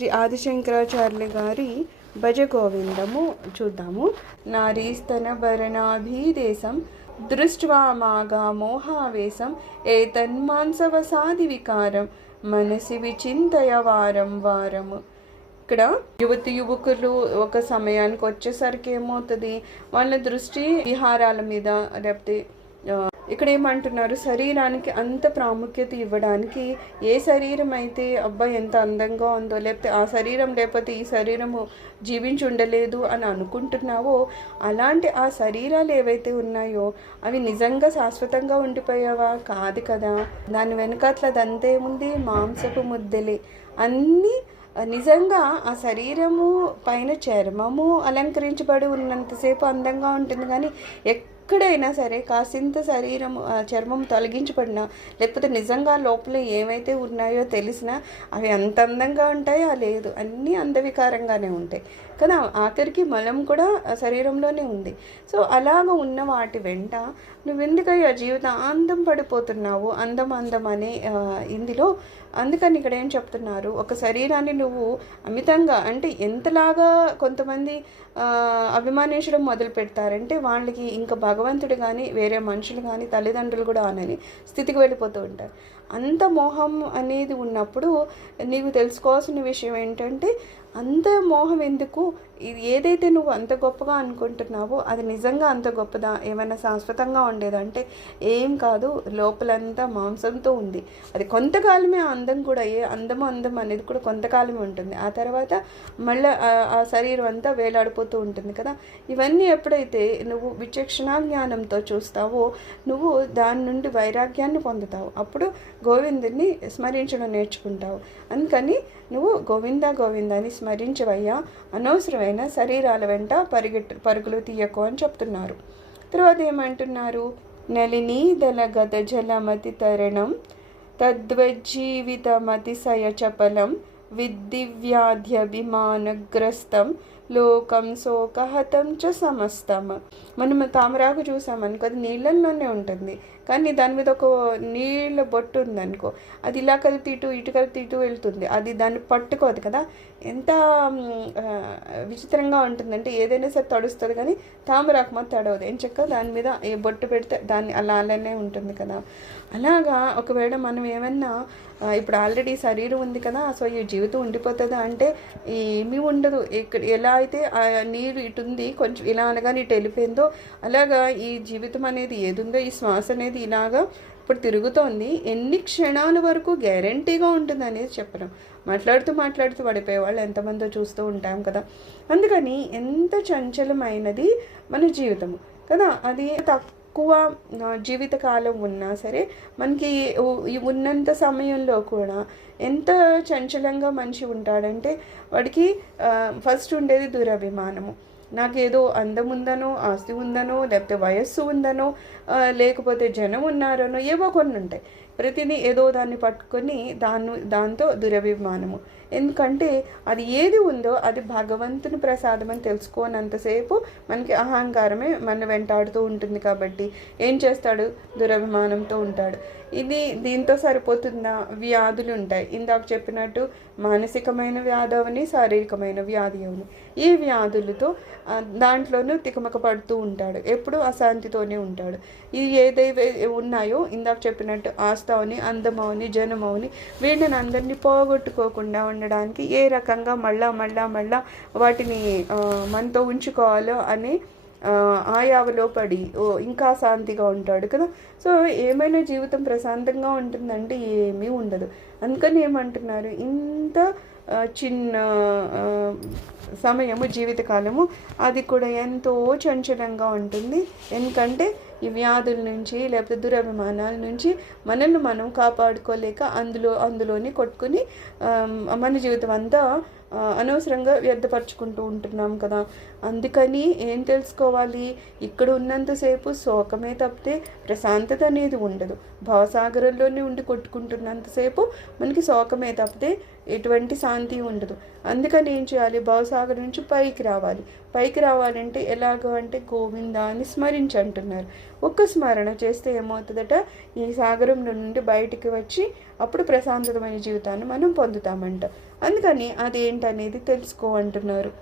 శ్రీ ఆదిశంకరాచార్యుల గారి భజ గోవిందము చూద్దాము. నారీస్తన భరణాభీదేశం దృష్ట్వా మాగా మోహావేశం ఏతన్మాంసవసాది వికారం మనసి విచింతయ వారం వారము. ఇక్కడ యువతి యువకులు ఒక సమయానికి వచ్చేసరికి ఏమవుతుంది, వాళ్ళ దృష్టి విహారాల మీద, లేకపోతే ఇక్కడ ఏమంటున్నారు, శరీరానికి అంత ప్రాముఖ్యత ఇవ్వడానికి ఏ శరీరం అయితే అబ్బాయి ఎంత అందంగా ఉందో, లేకపోతే ఆ శరీరం లేకపోతే ఈ శరీరము జీవించి ఉండలేదు అని అనుకుంటున్నావో, అలాంటి ఆ శరీరాలు ఏవైతే ఉన్నాయో అవి నిజంగా శాశ్వతంగా ఉండిపోయావా? కాదు కదా. దాని వెనకాతల అదంతేముంది, మాంసపు ముద్దలే. అన్నీ నిజంగా ఆ శరీరము పైన చర్మము అలంకరించబడి ఉన్నంతసేపు అందంగా ఉంటుంది, కానీ ఎక్కడైనా సరే కాసింత శరీరం చర్మం తొలగించబడినా, లేకపోతే నిజంగా లోపల ఏమైతే ఉన్నాయో తెలిసినా అవి అంత అందంగా ఉంటాయో లేదు, అన్నీ అందవికారంగానే ఉంటాయి కదా. ఆఖరికి మలం కూడా శరీరంలోనే ఉంది. సో అలాగ ఉన్న వాటి వెంట నువ్వెందుకయ్యా జీవితాంతం పడిపోతున్నావు, అందం అందం అనే ఇందులో. అందుకని ఇక్కడ ఏం చెప్తున్నారు, ఒక శరీరాన్ని నువ్వు అమితంగా, అంటే ఎంతలాగా కొంతమంది అభిమానించడం మొదలు పెడతారంటే వాళ్ళకి ఇంకా భగవంతుడు కానీ వేరే మనుషులు కానీ తల్లిదండ్రులు కూడా అనని స్థితికి వెళ్ళిపోతూ ఉంటారు. అంత మోహం అనేది ఉన్నప్పుడు నీవు తెలుసుకోవాల్సిన విషయం ఏంటంటే, అంత మోహం ఎందుకు? ఇది ఏదైతే నువ్వు అంత గొప్పగా అనుకుంటున్నావో అది నిజంగా అంత గొప్పదా? ఏమైనా శాశ్వతంగా ఉండేదంటే ఏం కాదు. లోపలంతా మాంసంతో ఉంది. అది కొంతకాలమే. అందం కూడా, ఏ అందం అనేది కూడా కొంతకాలమే ఉంటుంది. ఆ తర్వాత మళ్ళీ ఆ శరీరం అంతా వేలాడిపోతూ ఉంటుంది కదా. ఇవన్నీ ఎప్పుడైతే నువ్వు విచక్షణా జ్ఞానంతో చూస్తావో నువ్వు దాని నుండి వైరాగ్యాన్ని పొందుతావు. అప్పుడు గోవిందుని స్మరించడం నేర్చుకుంటావు. అందుకని నువ్వు గోవింద గోవిందాన్ని స్మరించవయ్యా, అనవసరమైన శరీరాల వెంట పరుగులు తీయకు అని చెప్తున్నారు. తర్వాత ఏమంటున్నారు, నలినీదల గద జలమతి తరణం తద్వజ్జీవితమతిశయ చపలం విద్దివ్యాధ్యభిమానగ్రస్తం లోకం శోకహతం చ సమస్తం. మనం తామరాకు చూసామనుకో, అది నీళ్ళల్లోనే ఉంటుంది, కానీ దాని మీద ఒక నీళ్ళ బొట్టు ఉందనుకో, అది ఇలా కలిపి ఇటు కలిపి వెళ్తుంది. అది దాన్ని పట్టుకోదు కదా. ఎంత విచిత్రంగా ఉంటుందంటే, ఏదైనా సరే తడుస్తుంది కానీ తామరాకు మాత్రం తడవదు. ఏం చక్క దాని మీద ఏ బొట్టు పెడితే దాన్ని అలానే ఉంటుంది కదా. అలాగా ఒకవేళ మనం ఏమన్నా ఇప్పుడు ఆల్రెడీ శరీరం ఉంది కదా, సో ఈ జీవితం ఉండిపోతుందా అంటే ఏమీ ఉండదు. ఇక్కడ ఎలా అయితే నీరు ఇటు ఉంది, కొంచెం ఇలా అనగానే ఇటు వెళ్ళిపోయిందో, అలాగా ఈ జీవితం అనేది ఏదుందో, ఈ శ్వాస అనేది ఇలాగా ఇప్పుడు తిరుగుతోంది. ఎన్ని క్షణాల వరకు గ్యారంటీగా ఉంటుంది అనేది చెప్పడం. మాట్లాడుతూ పడిపోయే వాళ్ళు ఎంతమందో చూస్తూ ఉంటాం కదా. అందుకని ఎంత చంచలమైనది మన జీవితము కదా. అది తక్కువ జీవితకాలం ఉన్నా సరే మనకి ఉన్నంత సమయంలో కూడా ఎంత చంచలంగా మనిషి ఉంటాడంటే, వాడికి ఫస్ట్ ఉండేది దురభిమానము. నాకేదో అందం ఉందనో, ఆస్తి ఉందనో, లేకపోతే వయస్సు ఉందనో, లేకపోతే జనం ఉన్నారనో, ఏవో కొన్ని ఉంటాయి. ప్రతిదీ ఏదో దాన్ని పట్టుకొని దాంతో దురభిమానము. ఎందుకంటే అది ఏది ఉందో అది భగవంతుని ప్రసాదం అని తెలుసుకోనంతసేపు మనకి అహంకారమే మన వెంటాడుతూ ఉంటుంది. కాబట్టి ఏం చేస్తాడు, దురభిమానంతో ఉంటాడు. దీంతో సరిపోతుందా? వ్యాధులు ఉంటాయి. ఇందాక చెప్పినట్టు మానసికమైన వ్యాధి అవని, శారీరకమైన వ్యాధి అవని. ఈ వ్యాధులతో దాంట్లోనూ తికమక పడుతూ ఉంటాడు, ఎప్పుడు అశాంతితోనే ఉంటాడు. ఇవి ఏదైతే ఉన్నాయో ఇందాక చెప్పినట్టు ఆస్తవని, అందమవని, జనమవని, వీళ్ళని అందరినీ పోగొట్టుకోకుండా ఉండడానికి ఏ రకంగా మళ్ళా వాటిని మనతో ఉంచుకోవాలో అని ఆయావలో పడి ఇంకా శాంతిగా ఉంటాడు కదా. సో ఏమైనా జీవితం ప్రశాంతంగా ఉంటుందంటే ఏమీ ఉండదు. అందుకని ఏమంటున్నారు, ఇంత చిన్న సమయము జీవితకాలము అది కూడా ఎంతో చంచలంగా ఉంటుంది. ఎందుకంటే ఈ వ్యాధుల నుంచి, లేకపోతే దురభిమానాల నుంచి మనల్ని మనం కాపాడుకోలేక అందులోనే కొట్టుకుని మన జీవితం అంతా అనవసరంగా వ్యర్థపరుచుకుంటూ ఉంటున్నాం కదా. అందుకని ఏం తెలుసుకోవాలి, ఇక్కడ ఉన్నంతసేపు శోకమే తప్పితే ప్రశాంతత అనేది ఉండదు. భావసాగరంలోనే ఉండి కొట్టుకుంటున్నంతసేపు మనకి శోకమే తప్పితే ఎటువంటి శాంతి ఉండదు. అందుకని ఏం చేయాలి, భావసాగరం నుంచి పైకి రావాలంటే ఎలాగో అంటే గోవిందాన్ని స్మరించి అంటున్నారు. ఒక్క స్మరణ చేస్తే ఏమవుతుందట, ఈ సాగరంలో నుండి బయటికి వచ్చి అప్పుడు ప్రశాంతమైన జీవితాన్ని మనం పొందుతామంట. అందుకని అదేంటనేది తెలుసుకో అంటున్నారు.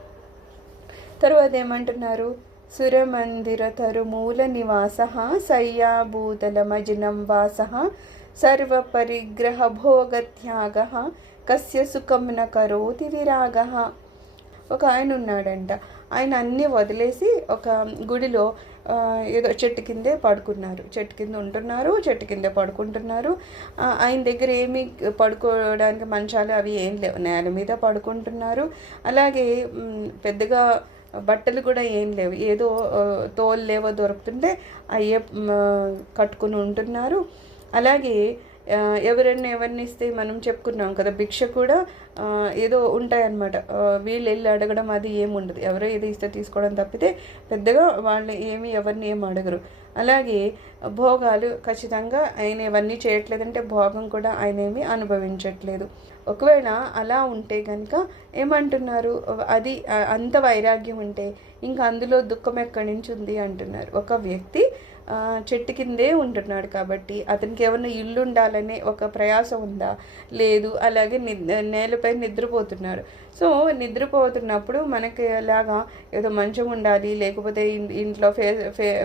తర్వాత ఏమంటున్నారు, సురమందిర తరుమూల నివాస శయ్యాభూతల మజినం వాస సర్వ పరిగ్రహ భోగత్యాగ కస్య సుఖం న కరోతి విరాగ. ఒక ఆయన ఉన్నాడంట, ఆయన అన్నీ వదిలేసి ఒక గుడిలో ఏదో చెట్టు కిందే పడుకున్నారు, చెట్టు కింద ఉంటున్నారు, చెట్టు కిందే పడుకుంటున్నారు. ఆయన దగ్గర ఏమి పడుకోవడానికి మంచాలు అవి ఏం లేవు, నేల మీద పడుకుంటున్నారు. అలాగే పెద్దగా బట్టలు కూడా ఏం లేవు, ఏదో తోళ్ళేవో దొరుకుతుంటే అయ్యే కట్టుకుని ఉంటున్నారు. అలాగే ఎవరిని ఇస్తే మనం చెప్పుకున్నాం కదా, భిక్ష కూడా ఏదో ఉంటాయన్నమాట. వీళ్ళు వెళ్ళి అడగడం అది ఏముండదు, ఎవరో ఏదో ఇస్తే తీసుకోవడం తప్పితే పెద్దగా వాళ్ళు ఎవరిని ఏమి అడగరు. అలాగే భోగాలు ఖచ్చితంగా ఆయన ఇవన్నీ చేయట్లేదంటే భోగం కూడా ఆయన ఏమీ అనుభవించట్లేదు. ఒకవేళ అలా ఉంటే కనుక ఏమంటున్నారు, అది అంత వైరాగ్యం ఉంటే ఇంకా అందులో దుఃఖం ఎక్కడి నుంచి ఉంది అంటున్నారు. ఒక వ్యక్తి చెట్టు కిందే ఉంటున్నాడు కాబట్టి అతనికి ఏమన్నా ఇల్లు ఉండాలనే ఒక ప్రయాసం ఉందా? లేదు. అలాగే నేలపై నిద్రపోతున్నాడు. సో నిద్రపోతున్నప్పుడు మనకి అలాగా ఏదో మంచం ఉండాలి, లేకపోతే ఇంట్లో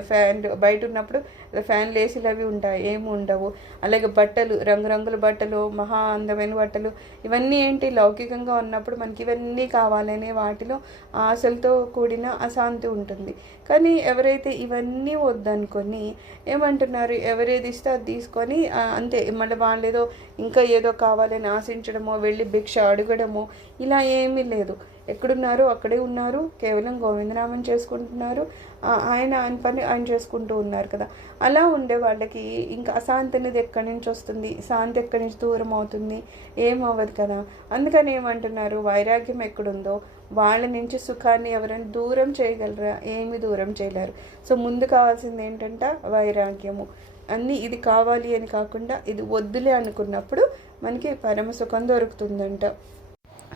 ఫ్యాన్ బయట ఉన్నప్పుడు ఫ్యాన్లు ఏసీలు అవి ఉంటాయి, ఏమి ఉండవు. అలాగే బట్టలు, రంగురంగుల బట్టలు, మహా అందమైన బట్టలు, ఇవన్నీ ఏంటి లౌకికంగా ఉన్నప్పుడు మనకి ఇవన్నీ కావాలనే వాటిలో ఆశలతో కూడిన అశాంతి ఉంటుంది. కానీ ఎవరైతే ఇవన్నీ వద్దనుకొని ఏమంటున్నారు, ఎవరేది ఇస్తే అది తీసుకొని అంతే, మళ్ళీ వాళ్ళు ఏదో ఇంకా ఏదో కావాలని ఆశించడమో, వెళ్ళి భిక్ష అడగడమో ఇలా ఏమీ లేదు. ఎక్కడున్నారో అక్కడే ఉన్నారు, కేవలం గోవిందనామం చేసుకుంటున్నారు, ఆయన పని ఆయన చేసుకుంటూ ఉన్నారు కదా. అలా ఉండే వాళ్ళకి ఇంకా అశాంతి అనేది ఎక్కడి నుంచి వస్తుంది, శాంతి ఎక్కడి నుంచి దూరం అవుతుంది, ఏమవ్వదు కదా. అందుకని ఏమంటున్నారు, వైరాగ్యం ఎక్కడుందో వాళ్ళ నుంచి సుఖాన్ని ఎవరైనా దూరం చేయగలరా? ఏమి దూరం చేయలేరు. సో ముందు కావాల్సింది ఏంటంటే వైరాగ్యము. అన్నీ ఇది కావాలి అని కాకుండా ఇది వద్దులే అనుకున్నప్పుడు మనకి పరమ సుఖం దొరుకుతుందంట.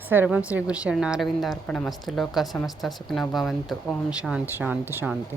సర్వం శ్రీ గురు చరణారవిందార్పణమస్తు. లోకా సమస్త సుఖినో భవంతు. ఓం శాంతి శాంతి శాంతి.